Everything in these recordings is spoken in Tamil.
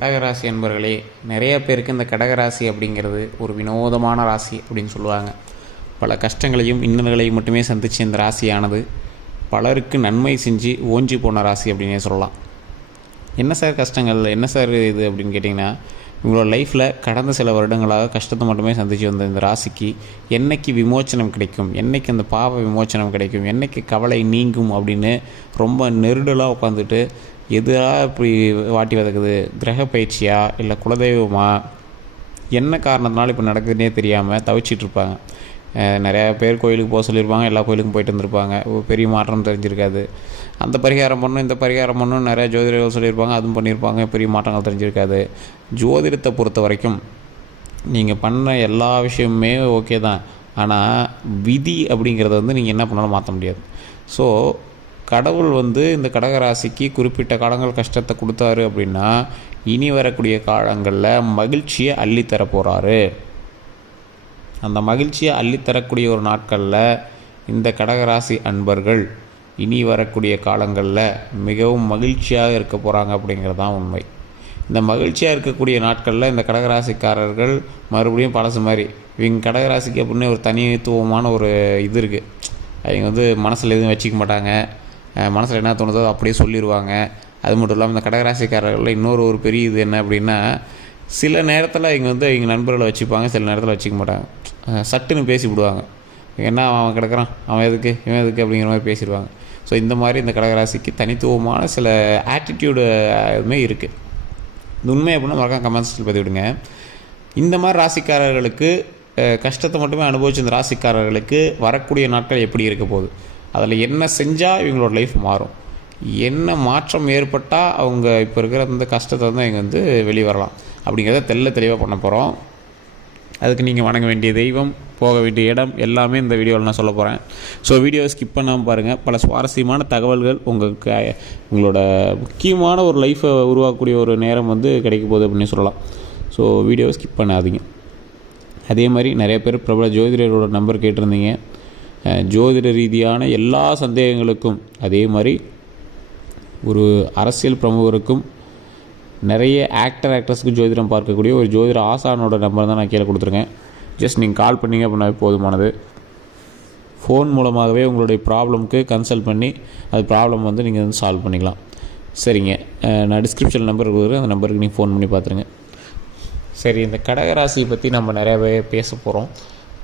கடகராசி என்பவர்களே, நிறைய பேருக்கு இந்த கடகராசி அப்படிங்கிறது ஒரு வினோதமான ராசி அப்படின்னு சொல்லுவாங்க. பல கஷ்டங்களையும் இன்னல்களையும் மட்டுமே சந்தித்த இந்த ராசியானது பலருக்கு நன்மை செஞ்சு ஓஞ்சி போன ராசி அப்படின்னே சொல்லலாம். என்ன சார் கஷ்டங்கள், என்ன சார் இது அப்படின்னு கேட்டிங்கன்னா, உங்களோட லைஃப்பில் கடந்த சில வருடங்களாக கஷ்டத்தை மட்டுமே சந்தித்து வந்த இந்த ராசிக்கு என்றைக்கு விமோச்சனம் கிடைக்கும், என்றைக்கு அந்த பாவ விமோச்சனம் கிடைக்கும், என்றைக்கு கவலை நீங்கும் அப்படின்னு ரொம்ப நெருடலாக உட்காந்துட்டு எதுவாக இப்படி வாட்டி வதக்குது, கிரக பயிற்சியா இல்லை குலதெய்வமா, என்ன காரணத்தினால இப்போ நடக்குதுன்னே தெரியாமல் தவிச்சிட்ருப்பாங்க. நிறையா பேர் கோயிலுக்கு போக சொல்லியிருப்பாங்க, எல்லா கோயிலுக்கும் போயிட்டு வந்திருப்பாங்க, பெரிய மாற்றம் தெரிஞ்சிருக்காது. அந்த பரிகாரம் பண்ணணும், இந்த பரிகாரம் பண்ணணும், நிறையா ஜோதிடர்கள் சொல்லியிருப்பாங்க, அதுவும் பண்ணியிருப்பாங்க, பெரிய மாற்றங்கள் தெரிஞ்சிருக்காது. ஜோதிடத்தை பொறுத்த வரைக்கும் நீங்கள் பண்ண எல்லா விஷயமுமே ஓகே தான், ஆனால் விதி அப்படிங்கிறத நீங்கள் என்ன பண்ணாலும் மாற்ற முடியாது. ஸோ கடவுள் இந்த கடகராசிக்கு குறிப்பிட்ட காலங்கள் கஷ்டத்தை கொடுத்தாரு அப்படின்னா, இனி வரக்கூடிய காலங்களில் மகிழ்ச்சியை அள்ளித்தர போகிறாரு. அந்த மகிழ்ச்சியை அள்ளித்தரக்கூடிய ஒரு நாட்களில் இந்த கடகராசி அன்பர்கள் இனி வரக்கூடிய காலங்களில் மிகவும் மகிழ்ச்சியாக இருக்க போகிறாங்க அப்படிங்கிறது தான் உண்மை. இந்த மகிழ்ச்சியாக இருக்கக்கூடிய நாட்களில் இந்த கடகராசிக்காரர்கள் மறுபடியும் பழசு மாதிரி இவங்க கடகராசிக்கு அப்படின்னு ஒரு தனித்துவமான ஒரு இது இருக்குது. அவங்க மனசில் எதுவும் வச்சுக்க மாட்டாங்க, மனசில் என்ன தோணுதோ அப்படியே சொல்லிடுவாங்க. அது மட்டும் இல்லாமல் இந்த கடகராசிக்காரர்களில் இன்னொரு பெரிய இது என்ன அப்படின்னா, சில நேரத்தில் அவங்க நண்பர்களை வச்சுப்பாங்க, சில நேரத்தில் வச்சுக்க மாட்டாங்க. சட்டுன்னு பேசி விடுவாங்க. என்ன அவன் கிடக்கிறான், அவன் எதுக்கு, இவன் எதுக்கு அப்படிங்கிற மாதிரி பேசிடுவாங்க. ஸோ இந்த மாதிரி இந்த கடகராசிக்கு தனித்துவமான சில ஆட்டிடியூடு இதுவுமே இருக்குது. இந்த உண்மை அப்படின்னா மறக்காம கமெண்ட்ஸில் பதிவு விடுங்க. இந்த மாதிரி ராசிக்காரர்களுக்கு கஷ்டத்தை மட்டுமே அனுபவிச்சு இந்த ராசிக்காரர்களுக்கு வரக்கூடிய நாட்கள் எப்படி இருக்க போகுது, அதில் என்ன செஞ்சால் இவங்களோட லைஃப் மாறும், என்ன மாற்றம் ஏற்பட்டால் அவங்க இப்போ இருக்கிற அந்த கஷ்டத்தை இவங்க வெளியே வரலாம் அப்படிங்கிறத தெளிவாக பண்ண போகிறோம். அதுக்கு நீங்கள் வணங்க வேண்டிய தெய்வம், போக வேண்டிய இடம் எல்லாமே இந்த வீடியோவில் நான் சொல்ல போகிறேன். ஸோ வீடியோவை ஸ்கிப் பண்ணாமல் பாருங்கள். பல சுவாரஸ்யமான தகவல்கள் உங்களோட முக்கியமான ஒரு லைஃப்பை உருவாக்கக்கூடிய ஒரு நேரம் கிடைக்க போகுது அப்படின்னு சொல்லலாம். ஸோ வீடியோவை ஸ்கிப் பண்ணாதீங்க. அதே மாதிரி நிறைய பேர் பிரபல ஜோதிடரோட நம்பர் கேட்டிருந்தீங்க. ஜோதிட ரீதியான எல்லா சந்தேகங்களுக்கும், அதே மாதிரி ஒரு அரசியல் பிரமுகருக்கும் நிறைய ஆக்ட்ரஸ்க்கு ஜோதிடம் பார்க்கக்கூடிய ஒரு ஜோதிட ஆசானோட நம்பர் தான் நான் கீழே கொடுத்துருக்கேன். ஜஸ்ட் நீங்கள் கால் பண்ணிங்க அப்படின்னாவே போதுமானது. ஃபோன் மூலமாகவே உங்களுடைய ப்ராப்ளம்க்கு கன்சல்ட் பண்ணி அது ப்ராப்ளம் நீங்கள் சால்வ் பண்ணிக்கலாம். சரிங்க, நான் டிஸ்கிரிப்ஷன் நம்பர் கொடுக்குறேன், அந்த நம்பருக்கு நீங்கள் ஃபோன் பண்ணி பார்த்துருங்க. சரி, இந்த கடகராசியை பற்றி நம்ம நிறையாவே பேச போகிறோம்.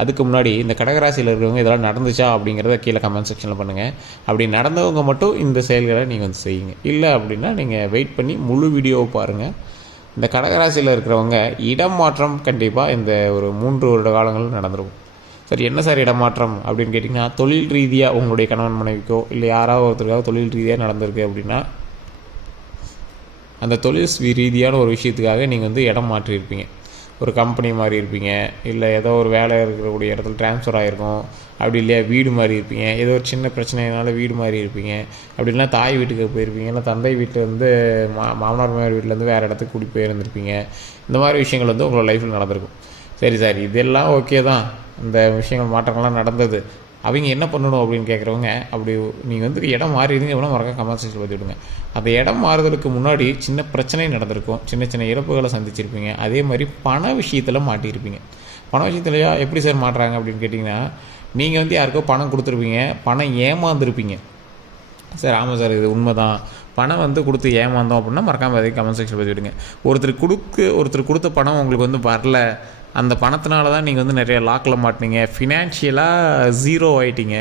அதுக்கு முன்னாடி இந்த கடகராசியில் இருக்கிறவங்க இதெல்லாம் நடந்துச்சா அப்படிங்கிறத கீழே கமெண்ட் செக்ஷனில் பண்ணுங்கள். அப்படி நடந்தவங்க மட்டும் இந்த செயல்களை நீங்கள் செய்யுங்க. இல்லை அப்படின்னா நீங்கள் வெயிட் பண்ணி முழு வீடியோவை பாருங்கள். இந்த கடகராசியில் இருக்கிறவங்க இடம் மாற்றம் கண்டிப்பாக இந்த ஒரு 3 வருட காலங்களில் நடந்துருக்கும். சரி, என்ன சார் இடமாற்றம் அப்படின்னு கேட்டிங்கன்னா, தொழில் ரீதியாக உங்களுடைய கணவன் மனைவிக்கோ இல்லை யாராவது ஒருத்தருக்காக தொழில் ரீதியாக நடந்திருக்கு அப்படின்னா, அந்த தொழில் ரீதியான ஒரு விஷயத்துக்காக நீங்கள் இடம் மாற்றியிருப்பீங்க. ஒரு கம்பெனி மாதிரி இருப்பீங்க, இல்லை ஏதோ ஒரு வேலை இருக்கக்கூடிய இடத்துல ட்ரான்ஸ்ஃபர் ஆகிருக்கும், அப்படி இல்லையா வீடு மாதிரி இருப்பீங்க, ஏதோ ஒரு சின்ன பிரச்சனைனால வீடு மாதிரி இருப்பீங்க, அப்படி இல்லைனா தாய் வீட்டுக்கு போயிருப்பீங்க, இல்லை தந்தை வீட்டிலேருந்து மாமனார் மாமியார் வீட்டிலேருந்து வேறு இடத்துக்கு கூட்டி போயிருந்துருப்பீங்க. இந்த மாதிரி விஷயங்கள் உங்களோட லைஃப்பில் நடந்திருக்கும். சரி சார், இதெல்லாம் ஓகே தான், இந்த விஷயங்கள் மாற்றங்கள்லாம் நடந்தது, அவங்க என்ன பண்ணணும் அப்படின்னு கேட்குறவங்க, அப்படி நீங்கள் இடம் மாறிடுங்க அப்படின்னா மறக்காம கமெண்ட் செக்ஷனில் பற்றி விடுங்க. அந்த இடம் மாறுதலுக்கு முன்னாடி சின்ன பிரச்சனை நடந்திருக்கும், சின்ன இழப்புகளை சந்திச்சிருப்பீங்க. அதே மாதிரி பண விஷயத்தில் மாட்டியிருப்பீங்க. பண விஷயத்துலையா எப்படி சார் மாட்டுறாங்க அப்படின்னு கேட்டிங்கன்னா, நீங்கள் யாருக்கோ பணம் கொடுத்துருப்பீங்க, பணம் ஏமாந்துருப்பீங்க. சார் ஆமாம் சார், இது உண்மை தான், பணம் கொடுத்து ஏமாந்தோம் அப்படின்னா மறக்காமல் அதே கமெண்ட் செக்ஷனில் பற்றி விடுங்க. ஒருத்தர் கொடுத்த பணம் உங்களுக்கு வரல, அந்த பணத்தினால தான் நீங்கள் நிறைய லாக்கில் மாட்டினீங்க, ஃபினான்ஷியலாக ஜீரோ ஆகிட்டீங்க,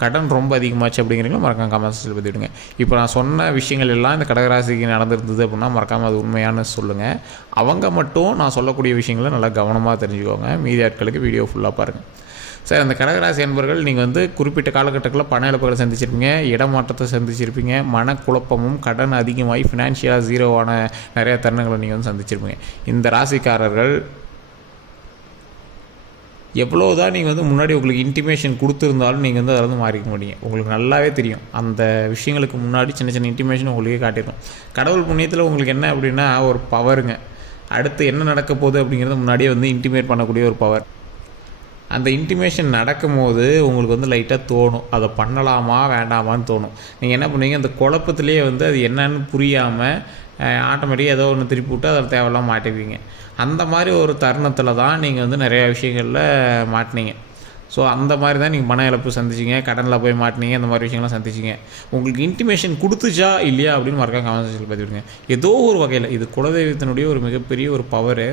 கடன் ரொம்ப அதிகமாச்சு அப்படிங்கிறீங்களா மறக்காம கமெண்ட்ஸில் பற்றிவிடுங்க. இப்போ நான் சொன்ன விஷயங்கள் எல்லாம் இந்த கடகராசிக்கு நடந்திருந்தது அப்படின்னா மறக்காமல் அது உண்மையானு சொல்லுங்கள். அவங்க மட்டும் நான் சொல்லக்கூடிய விஷயங்களை நல்லா கவனமாக தெரிஞ்சுக்கோங்க. மீதி ஆட்களுக்கு வீடியோ ஃபுல்லாக பாருங்கள். சார், அந்த கடகராசி அன்பர்கள் நீங்கள் குறிப்பிட்ட காலகட்டத்தில் பண இழப்புகளை சந்திச்சிருப்பீங்க, இடமாற்றத்தை சந்திச்சிருப்பீங்க, மனக்குழப்பமும் கடன் அதிகமாகி ஃபினான்ஷியலாக ஜீரோவான நிறைய தருணங்களை நீங்கள் சந்திச்சிருப்பீங்க. இந்த ராசிக்காரர்கள் எவ்வளோ தான் நீங்கள் முன்னாடி உங்களுக்கு இன்டிமேஷன் கொடுத்துருந்தாலும் நீங்கள் அதில் மாறிக்க மாட்டீங்க. உங்களுக்கு நல்லாவே தெரியும், அந்த விஷயங்களுக்கு முன்னாடி சின்ன இன்டிமேஷன் உங்களுக்கே காட்டிடும். கடவுள் புண்ணியத்தில் உங்களுக்கு என்ன அப்படின்னா ஒரு பவருங்க. அடுத்து என்ன நடக்க போகுது அப்படிங்கிறத முன்னாடியே இன்டிமேட் பண்ணக்கூடிய ஒரு பவர். அந்த இன்டிமேஷன் நடக்கும்போது உங்களுக்கு லைட்டாக தோணும், அதை பண்ணலாமா வேண்டாமான்னு தோணும். நீங்கள் என்ன பண்ணுவீங்க, அந்த குழப்பத்திலே அது என்னன்னு புரியாமல் ஆட்டோமேட்டிக்காக ஏதோ ஒன்று திருப்பி விட்டு அதில் தேவையில்லாமல் மாட்டிக்குவீங்க. அந்த மாதிரி ஒரு தருணத்தில் தான் நீங்கள் வந்து நிறையா விஷயங்களில் மாட்டினீங்க. ஸோ அந்த மாதிரி தான் நீங்கள் பண இழப்பு சந்திச்சிங்க, கடனில் போய் மாட்டினீங்க, அந்த மாதிரி விஷயங்கள்லாம் சந்திச்சிங்க. உங்களுக்கு இன்டிமேஷன் கொடுத்துச்சா இல்லையா அப்படின்னு மறக்காம கமெண்ட் செக்ஷனில் பார்த்துவிடுங்க. ஏதோ ஒரு வகையில் இது குலதெய்வத்தினுடைய ஒரு மிகப்பெரிய ஒரு பவரு.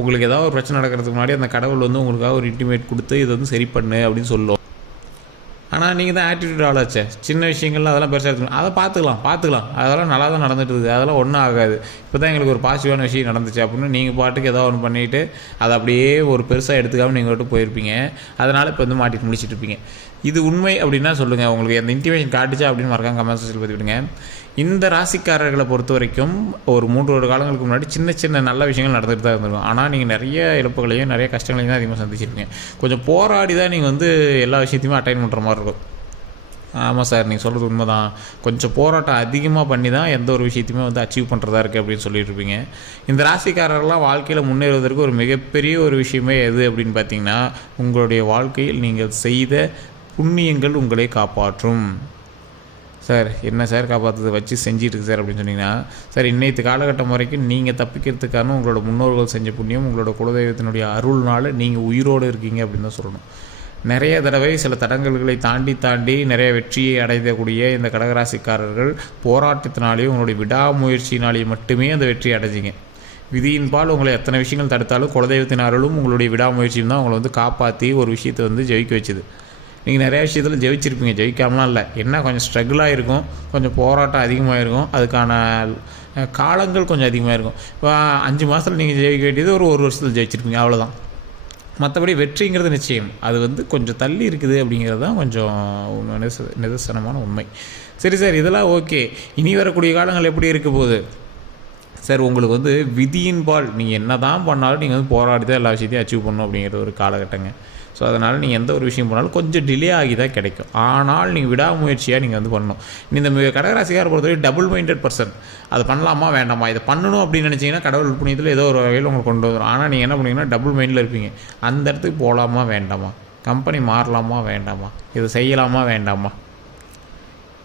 உங்களுக்கு ஏதாவது ஒரு பிரச்சனை நடக்கிறதுக்கு முன்னாடி அந்த கடவுள் வந்து உங்களுக்காக ஒரு இன்டிமேட் கொடுத்து இதை வந்து சரி பண்ணு அப்படின்னு சொல்லும். ஆனால் நீங்கள் தான் ஆட்டிடியூட் ஆளாச்சே, சின்ன விஷயங்கள்லாம் அதெல்லாம் பெருசாக எடுத்துக்கணும், அதை பார்த்துக்கலாம் அதெல்லாம் நல்லா தான் நடந்துட்டு இருக்குது, அதெல்லாம் ஒன்றும் ஆகாது, இப்போ தான் எங்களுக்கு ஒரு பாசிட்டிவான விஷயம் நடந்துச்சு அப்படின்னு நீங்கள் பாட்டுக்கு ஏதோ ஒன்று பண்ணிவிட்டு அதை அப்படியே ஒரு பெருசாக எடுத்துக்காமல் நீங்கள் விட்டு போயிருப்பீங்க. அதனால் இப்போ வந்து மாட்டிட்டு முடிச்சுட்டு இருப்பீங்க. இது உண்மை அப்படின்னா சொல்லுங்கள், உங்களுக்கு அந்த இன்டிமேஷன் காட்டுச்சா அப்படின்னு மறக்காம கமெண்ட் செக்ஷனில் பார்த்துக்கிடுங்க. இந்த ராசிக்காரர்களை பொறுத்த வரைக்கும் ஒரு 3 வருட காலங்களுக்கு முன்னாடி சின்ன நல்ல விஷயங்கள் நடந்துகிட்டு தான் இருந்திருக்கும். ஆனால் நீங்கள் நிறைய இழப்புகளையும் நிறைய கஷ்டங்களையும் தான் அதிகமாக சந்திச்சிருக்கீங்க. கொஞ்சம் போராடி தான் நீங்கள் வந்து எல்லா விஷயத்தையுமே அட்டைன் பண்ணுற மாதிரி இருக்கும். ஆமாம் சார், நீங்கள் சொல்கிறது உண்மை தான், கொஞ்சம் போராட்டம் அதிகமாக பண்ணி தான் எந்த ஒரு விஷயத்தையுமே வந்து அச்சீவ் பண்ணுறதா இருக்குது அப்படின்னு சொல்லிட்டு இருப்பீங்க. இந்த ராசிக்காரர்கள்லாம் வாழ்க்கையில் முன்னேறுவதற்கு ஒரு மிகப்பெரிய ஒரு விஷயமே எது அப்படின்னு பார்த்தீங்கன்னா, உங்களுடைய வாழ்க்கையில் நீங்கள் செய்த புண்ணியங்கள் உங்களை காப்பாற்றும். சார் என்ன சார் காப்பாற்றுறது வச்சு செஞ்சிட்ருக்கு சார் அப்படின்னு சொன்னீங்கன்னா, சார் இன்னைத்து காலகட்டம் வரைக்கும் நீங்கள் தப்பிக்கிறதுக்கான உங்களோட முன்னோர்கள் செஞ்ச புண்ணியம், உங்களோட குலதெய்வத்தினுடைய அருள்னால் நீங்கள் உயிரோடு இருக்கீங்க அப்படின்னு தான் சொல்லணும். நிறைய தடவை சில தடங்கல்களை தாண்டி நிறைய வெற்றியை அடையக்கூடிய இந்த கடகராசிக்காரர்கள் போராட்டத்தினாலேயும் உங்களுடைய விடாமுயற்சியினாலேயும் மட்டுமே அந்த வெற்றி அடைஞ்சிங்க. விதியின் பால் உங்களை எத்தனை விஷயங்கள் தடுத்தாலும் குலதெய்வத்தின் அருளும் உங்களுடைய விடாமுயற்சியும் தான் உங்களை வந்து காப்பாற்றி ஒரு விஷயத்தை வந்து ஜெயிக்க வச்சுது. நீங்கள் நிறையா விஷயத்தில் ஜெயிச்சிருப்பீங்க, ஜெயிக்காமலாம் இல்லை, என்ன கொஞ்சம் ஸ்ட்ரகிளாக இருக்கும், கொஞ்சம் போராட்டம் அதிகமாக இருக்கும், அதுக்கான காலங்கள் கொஞ்சம் அதிகமாக இருக்கும். இப்போ 5 மாதத்தில் நீங்கள் ஜெயிக்க வேண்டியது ஒரு வருஷத்தில் ஜெயிச்சிருப்பீங்க, அவ்வளோதான். மற்றபடி வெற்றிங்கிறது நிச்சயம், அது வந்து கொஞ்சம் தள்ளி இருக்குது அப்படிங்கிறது தான் கொஞ்சம் நிதர்சனமான உண்மை. சரி சார், இதெல்லாம் ஓகே, இனி வரக்கூடிய காலங்கள் எப்படி இருக்க போகுது சார்? உங்களுக்கு வந்து விதியின் பால் நீங்கள் என்ன தான் பண்ணாலும் நீங்கள் வந்து போராடி தான் எல்லா விஷயத்தையும் அச்சீவ் பண்ணணும் அப்படிங்கிற ஒரு காலகட்டங்க. ஸோ அதனால் நீங்கள் எந்த ஒரு விஷயம் பண்ணாலும் கொஞ்சம் டிலே ஆகி தான் கிடைக்கும். ஆனால் நீங்கள் விடாமுயற்சியாக நீங்கள் வந்து பண்ணணும். இந்த கடகராசிக்காரை பொறுத்தவரைக்கும் டபுள் மைண்டட் பர்சன். அது பண்ணலாமா வேண்டாமா, இதை பண்ணணும் அப்படின்னு நினச்சிங்கன்னா கடவுள் புண்ணியத்தில் ஏதோ ஒரு வகையில் உங்களுக்கு கொண்டு வரும். ஆனால் நீங்கள் என்ன பண்ணீங்கன்னா டபுள் மைண்டில் இருப்பீங்க. அந்த இடத்துக்கு போகலாமா வேண்டாமா, கம்பெனி மாறலாமா வேண்டாமா, இதை செய்யலாமா வேண்டாமா,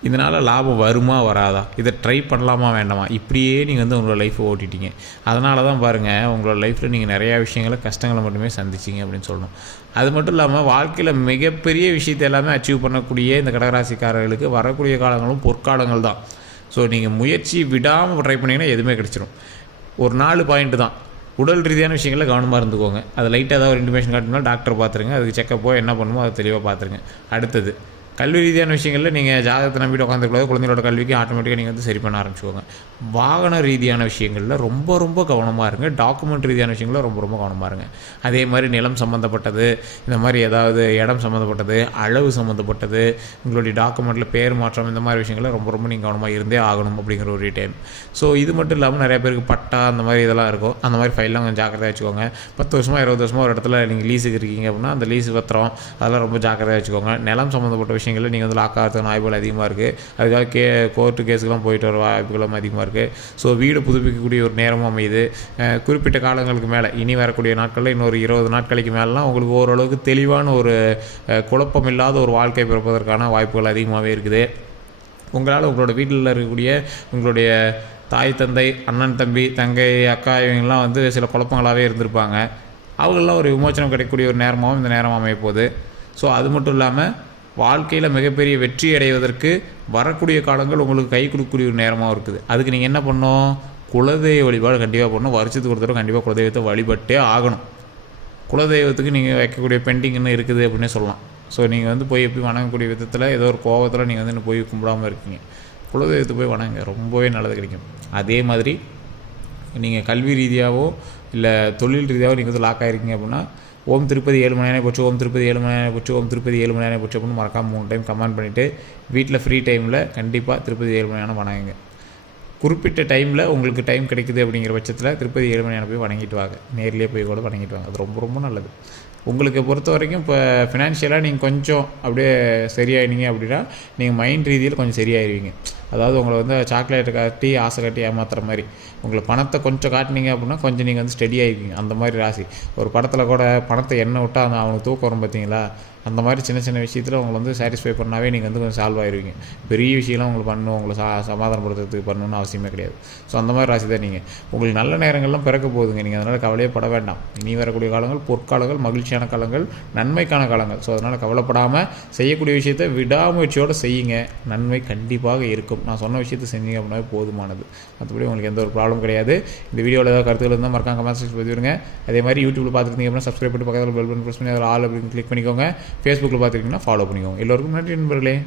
இதனால் லாபம் வருமா வராதா, இதை ட்ரை பண்ணலாமா வேண்டாமா, இப்படியே நீங்கள் வந்து உங்களோட லைஃப்பை ஓட்டிட்டீங்க. அதனால தான் பாருங்கள், உங்களோட லைஃப்பில் நீங்கள் நிறையா விஷயங்களை கஷ்டங்களை மட்டுமே சந்திச்சிங்க அப்படின்னு சொல்லணும். அது மட்டும் இல்லாமல் வாழ்க்கையில் மிகப்பெரிய விஷயத்தை எல்லாமே அச்சீவ் பண்ணக்கூடிய இந்த கடகராசிக்காரர்களுக்கு வரக்கூடிய காலங்களும் பொற்காலங்கள் தான். ஸோ நீங்கள் முயற்சி விடாமல் ட்ரை பண்ணிங்கன்னா எதுவுமே கிடச்சிரும். ஒரு 4 பாயிண்ட்டு தான். உடல் ரீதியான விஷயங்களில் கவனமாக இருந்துக்கோங்க. அது லைட்டாக ஏதாவது ஒரு இன்டிமேஷன் காட்டினா டாக்டர் பார்த்துருங்க, அதுக்கு செக்கப்போ என்ன பண்ணுமோ அதை தெளிவாக பார்த்துருங்க. அடுத்தது கல்வி ரீதியான விஷயங்களில் நீங்கள் ஜாதகத்தை நம்பிட்டு உட்காந்துக்கூடாது. குழந்தைகளோட கல்விக்கு ஆட்டோமேட்டிக்காக நீங்கள் வந்து சரி பண்ண ஆரம்பிச்சுக்கோங்க. வாகன ரீதியான விஷயங்களில் ரொம்ப கவனமாக இருங்க. டாக்குமெண்ட் ரீதியான விஷயங்களில் ரொம்ப கவனமாக இருங்க. அதே மாதிரி நிலம் சம்மந்தப்பட்டது, இந்த மாதிரி ஏதாவது இடம் சம்மந்தப்பட்டது, அளவு சம்மந்தப்பட்டது, உங்களுடைய டாக்குமெண்ட்டில் பேர் மாற்றம், இந்த மாதிரி விஷயங்களில் ரொம்ப நீங்கள் கவனமாக இருந்தே ஆகணும் அப்படிங்கிற ஒரு டைம். ஸோ இது மட்டும் இல்லாமல் நிறைய பேருக்கு பட்டா அந்த மாதிரி இதெல்லாம் இருக்கும். அந்த மாதிரி ஃபைல்லாம் கொஞ்சம் ஜாக்கிரதையாக வச்சுக்கோங்க. 10 வருஷமாக 20 வருஷமாக ஒரு இடத்துல நீங்கள் லீஸுக்கு இருக்கீங்க அப்படின்னா அந்த லீஸு பத்திரம் அதெல்லாம் ரொம்ப ஜாக்கிரதையாக வச்சுக்கோங்க. நிலம் சம்மந்தப்பட்ட விஷயங்களில் நீங்கள் வந்து லாக் ஆகிறதுக்கு வாய்ப்புகள் அதிகமாக இருக்குது. அதுக்காக கோர்ட்டு கேஸுக்கெலாம் போயிட்டு வர வாய்ப்புகளும் அதிகமாக இருக்குது. ஸோ வீடு புதுப்பிக்கக்கூடிய ஒரு நேரமும் அமையுது. குறிப்பிட்ட காலங்களுக்கு மேலே இனி வரக்கூடிய நாட்களில் இன்னொரு 20 நாட்களுக்கு மேலாம் உங்களுக்கு ஓரளவுக்கு தெளிவான ஒரு குழப்பம் இல்லாத ஒரு வாழ்க்கை பிறப்பதற்கான வாய்ப்புகள் அதிகமாகவே இருக்குது. உங்களால் உங்களோட வீட்டில் இருக்கக்கூடிய உங்களுடைய தாய் தந்தை, அண்ணன் தம்பி, தங்கை, அக்கா இவங்கெல்லாம் வந்து சில குழப்பங்களாகவே இருந்திருப்பாங்க. அவங்களெலாம் ஒரு விமோச்சனம் கிடைக்கக்கூடிய ஒரு நேரமாகவும் இந்த நேரம் அமைய போகுது. ஸோ அது மட்டும் இல்லாமல் வாழ்க்கையில் மிகப்பெரிய வெற்றி அடைவதற்கு வரக்கூடிய காலங்கள் உங்களுக்கு கை கொடுக்கக்கூடிய ஒரு நேரமாக இருக்குது. அதுக்கு நீங்கள் என்ன பண்ணணும், குலதெய்வ வழிபாடு கண்டிப்பாக பண்ணணும். வருஷத்துக்கு ஒரு தடவை கண்டிப்பாக குலதெய்வத்தை வழிபட்டே ஆகணும். குலதெய்வத்துக்கு நீங்கள் வைக்கக்கூடிய பெண்டிங்னு இருக்குது அப்படின்னே சொல்லலாம். ஸோ நீங்கள் வந்து போய் எப்படி வணங்கக்கூடிய விதத்தில் ஏதோ ஒரு கோபத்தில் நீங்கள் வந்து இன்னும் போய் கும்பிடாமல் இருக்கீங்க, குலதெய்வத்தை போய் வணங்க, ரொம்பவே நல்லது கிடைக்கும். அதே மாதிரி நீங்கள் கல்வி ரீதியாகவோ இல்லை தொழில் ரீதியாகவோ நீங்கள் வந்து லாக் ஆகிருக்கீங்க அப்படின்னா ஓம் திருப்பதி 7 மணி நேரம் போச்சு, ஓம் திருப்பதி 7 மணி நேரம் போச்சு, ஓம் திருப்பதி 7 மணி நேரம் போச்சு அப்படின்னு மறக்காமல் 3 டைம் கமெண்ட் பண்ணிவிட்டு வீட்டில் ஃப்ரீ டைமில் கண்டிப்பாக திருப்பதி 7 மணி நேரம் வணங்குங்க. குறிப்பிட்ட டைமில் உங்களுக்கு டைம் கிடைக்குது அப்படிங்கிற பட்சத்தில் திருப்பதி 7 மணி நேரம் போய் வணங்கிட்டு வாங்க. நேர்லேயே போய் கூட வணங்கிட்டு வாங்க. அது ரொம்ப நல்லது. உங்களுக்கு பொறுத்த வரைக்கும் இப்போ ஃபினான்ஷியலாக நீங்கள் கொஞ்சம் அப்படியே சரியாயினீங்க அப்படின்னா நீங்கள் மைண்ட் ரீதியில் கொஞ்சம் சரியாயிருவீங்க. அதாவது உங்களை வந்து சாக்லேட்டை காட்டி ஆசை காட்டி ஏமாத்துற மாதிரி. உங்களை பணத்தை கொஞ்சம் காட்டினீங்க அப்படின்னா கொஞ்சம் நீங்கள் வந்து ஸ்டெடி ஆகிப்பீங்க. அந்த மாதிரி ராசி. ஒரு படத்தில் கூட பணத்தை எண்ணெய் விட்டால் அவனுக்கு தூக்கம் வரும் பார்த்தீங்களா, அந்த மாதிரி சின்ன சின்ன விஷயத்தில் உங்களை வந்து சாட்டிஸ்ஃபை பண்ணாவே நீங்கள் வந்து கொஞ்சம் சால்வ் ஆகிடுவீங்க. பெரிய விஷயம்லாம் உங்களுக்கு பண்ணணும், உங்களை சமாதானப்படுத்துறதுக்கு பண்ணணும்னு அவசியமே கிடையாது. ஸோ அந்த மாதிரி ராசி தான் நீங்கள். உங்களுக்கு நல்ல நேரங்கள்லாம் பிறக்க போகுதுங்க. நீங்கள் அதனால் கவலையே பட வேண்டாம். இனி வரக்கூடிய காலங்கள் பொற்காலங்கள், மகிழ்ச்சியான காலங்கள், நன்மைக்கான காலங்கள். ஸோ அதனால் கவலைப்படாமல் செய்யக்கூடிய விஷயத்தை விடாமுயற்சியோடு செய்யுங்க. நன்மை கண்டிப்பாக இருக்கும். நான் சொன்ன விஷயத்தை செஞ்சீங்க அப்படின்னா போதுமானது. மற்றபடி உங்களுக்கு எந்த ஒரு ப்ராப்ளம் கிடையாது. இந்த வீடியோவில் ஏதாவது கருத்துக்கள் இருந்தால் மறக்காம கமெண்ட் செக்ஷன் பதிவிடுங்க. அதே மாதிரி யூடியூப்பில் பார்த்துருந்தீங்க அப்படின்னா சப்ஸ்கிரைப் பண்ணி பக்கத்தில் பெல் பட்டன் ப்ரெஸ் பண்ணி அதில் ஆல் அப்படின்னு கிளிக் பண்ணிக்கோங்க. ஃபேஸ்புக்கில் பார்த்துக்கிட்டிங்கன்னா ஃபாலோ பண்ணிக்கோங்க. எல்லோருக்கும் நன்றி நண்பர்களே.